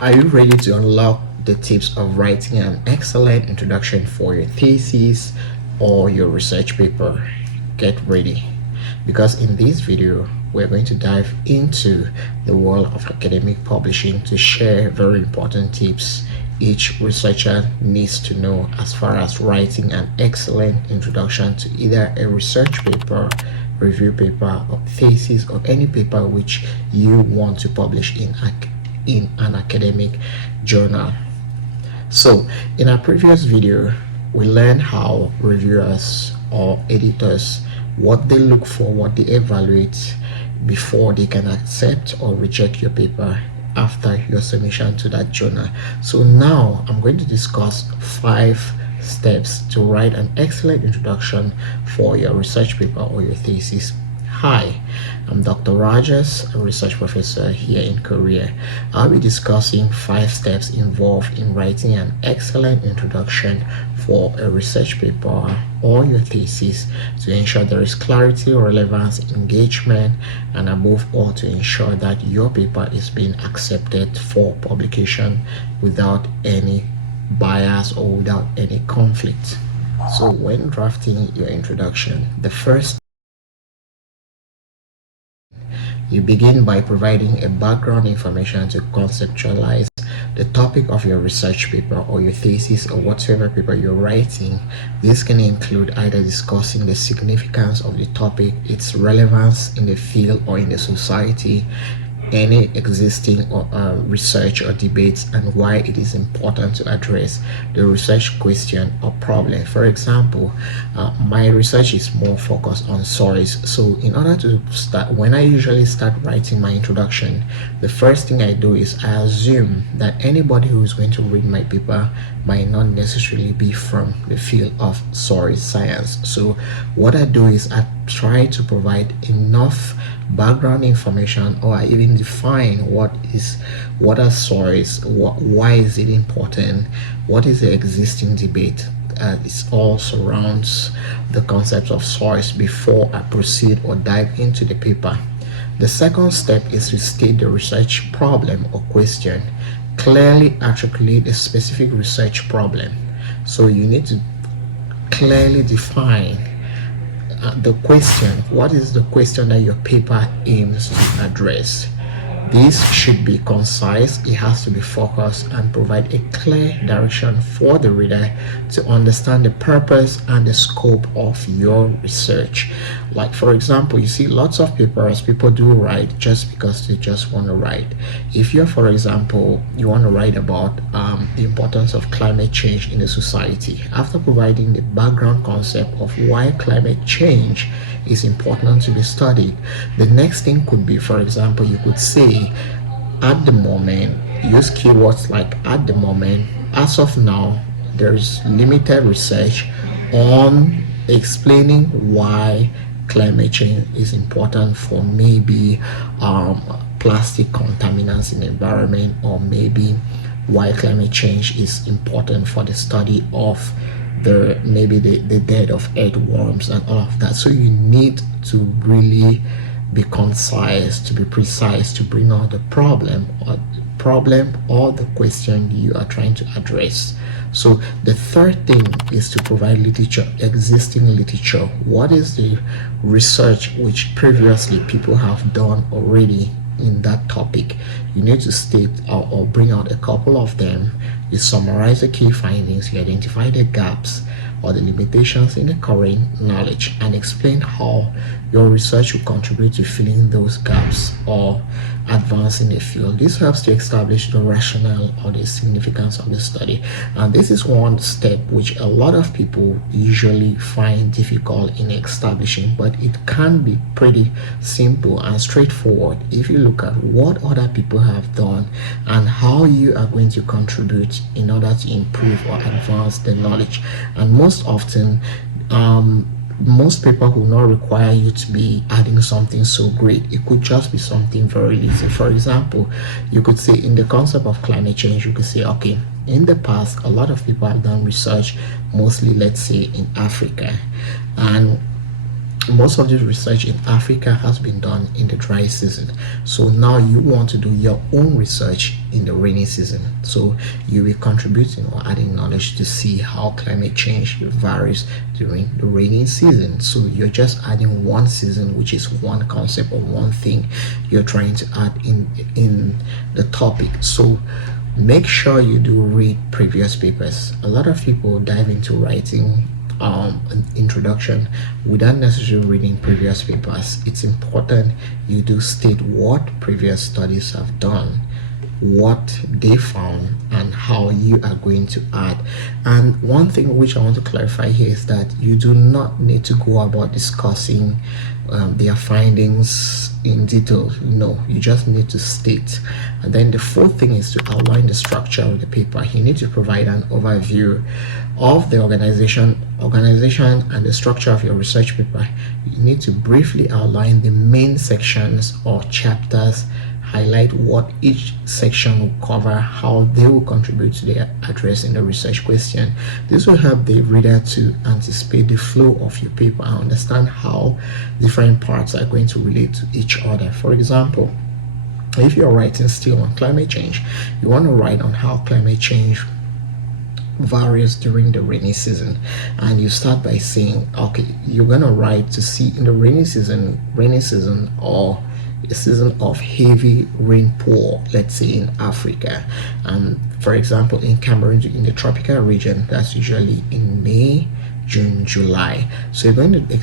Are you ready to unlock the tips of writing an excellent introduction for your thesis or your research paper? Get ready, because in this video we're going to dive into the world of academic publishing to share very important tips each researcher needs to know as far as writing an excellent introduction to either a research paper, review paper, or thesis, or any paper which you want to publish in an academic journal. So in our previous video, we learned how reviewers or editors, what they look for, what they evaluate before they can accept or reject your paper after your submission to that journal. So now I'm going to discuss 5 steps to write an excellent introduction for your research paper or your thesis. Hi, I'm Dr. Rajas, a research professor here in Korea. I'll be discussing 5 steps involved in writing an excellent introduction for a research paper or your thesis to ensure there is clarity, relevance, engagement, and above all to ensure that your paper is being accepted for publication without any bias or without any conflict. So when drafting your introduction, the first you begin by providing a background information to conceptualize the topic of your research paper or your thesis or whatever paper you're writing. This can include either discussing the significance of the topic, its relevance in the field or in the society, any existing or research or debates, and why it is important to address the research question or problem. For example, my research is more focused on soils, so in order to start, when I usually start writing my introduction, the first thing I do is I assume that anybody who is going to read my paper might not necessarily be from the field of soil science. So what I do is I try to provide enough background information, or I even define what are soils, why is it important, what is the existing debate. It all surrounds the concept of soils before I proceed or dive into the paper. The second step is to state the research problem or question. Clearly articulate a specific research problem. So you need to clearly define the question. What is the question that your paper aims to address? This should be concise, it has to be focused, and provide a clear direction for the reader to understand the purpose and the scope of your research. Like, for example, you see lots of papers people do write just because they just want to write. If you're, for example, you want to write about the importance of climate change in the society, after providing the background concept of why climate change is important to be studied, the next thing could be, for example, you could say, at the moment, use keywords like at the moment, as of now, there is limited research on explaining why climate change is important for maybe plastic contaminants in the environment, or maybe why climate change is important for the study of the death of earthworms and all of that. So you need to really be concise, to be precise, to bring out the problem or the question you are trying to address. So the third thing is to provide literature, existing literature. What is the research which previously people have done already in that topic? You need to state or bring out a couple of them. You summarize the key findings, you identify the gaps or the limitations in the current knowledge, and explain how your research will contribute to filling those gaps or advancing the field. This helps to establish the rationale or the significance of the study. And this is one step which a lot of people usually find difficult in establishing, but it can be pretty simple and straightforward if you look at what other people have done and how you are going to contribute in order to improve or advance the knowledge. And most often, most people will not require you to be adding something so great. It could just be something very little. For example, you could say in the concept of climate change, you could say, okay, in the past, a lot of people have done research, mostly, let's say, in Africa, and Most of this research in Africa has been done in the dry season. So now you want to do your own research in the rainy season. So you'll be contributing or adding knowledge to see how climate change varies during the rainy season. So you're just adding one season, which is one concept or one thing you're trying to add in the topic. So make sure you do read previous papers. A lot of people dive into writing an introduction without necessarily reading previous papers. It's important you do state what previous studies have done, what they found, and how you are going to add. And one thing which I want to clarify here is that you do not need to go about discussing their findings in detail. No, you just need to state. And then the fourth thing is to outline the structure of the paper. You need to provide an overview of the organization and the structure of your research paper. You need to briefly outline the main sections or chapters, highlight what each section will cover, how they will contribute to the addressing the research question. This will help the reader to anticipate the flow of your paper and understand how different parts are going to relate to each other. For example, if you're writing still on climate change, you want to write on how climate change varies during the rainy season, and you start by saying, okay, you're gonna write to see in the rainy season or a season of heavy rainfall, let's say in Africa, for example in Cameroon, in the tropical region, that's usually in May, June, July. So you're going to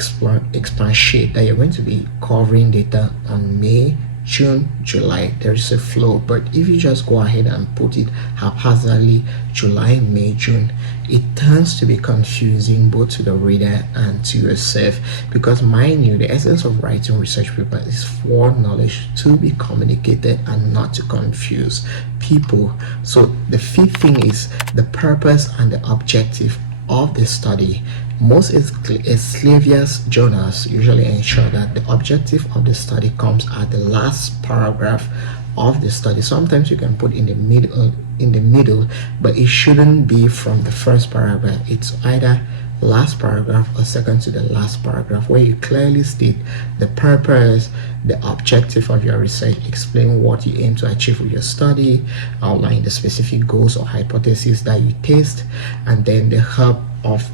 expatiate that you're going to be covering data on May, June, July. There is a flow, but if you just go ahead and put it haphazardly, July, May, June, it tends to be confusing both to the reader and to yourself, because mind you, the essence of writing research paper is for knowledge to be communicated and not to confuse people. So the fifth thing is the purpose and the objective of the study. Most Elsevier journals usually ensure that the objective of the study comes at the last paragraph of the study. Sometimes you can put in the middle, but it shouldn't be from the first paragraph. It's either last paragraph or second to the last paragraph, where you clearly state the purpose, the objective of your research, explain what you aim to achieve with your study, outline the specific goals or hypotheses that you test, and then the help of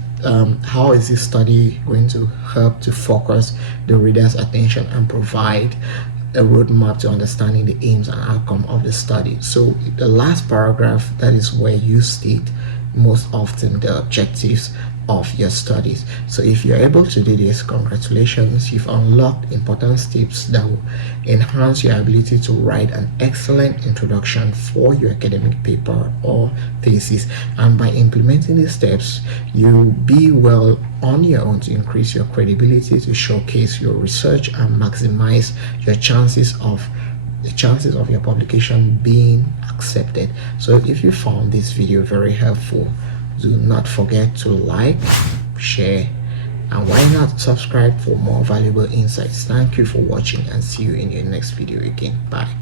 how is this study going to help to focus the reader's attention and provide a roadmap to understanding the aims and outcome of the study. So the last paragraph, that is where you state most often the objectives of your studies. So if you're able to do this, congratulations, you've unlocked important steps that will enhance your ability to write an excellent introduction for your academic paper or thesis. And by implementing these steps, you'll be well on your own to increase your credibility, to showcase your research and maximize your chances of your publication being accepted. So if you found this video very helpful, do not forget to like, share, and why not subscribe for more valuable insights. Thank you for watching, and see you in your next video again. Bye.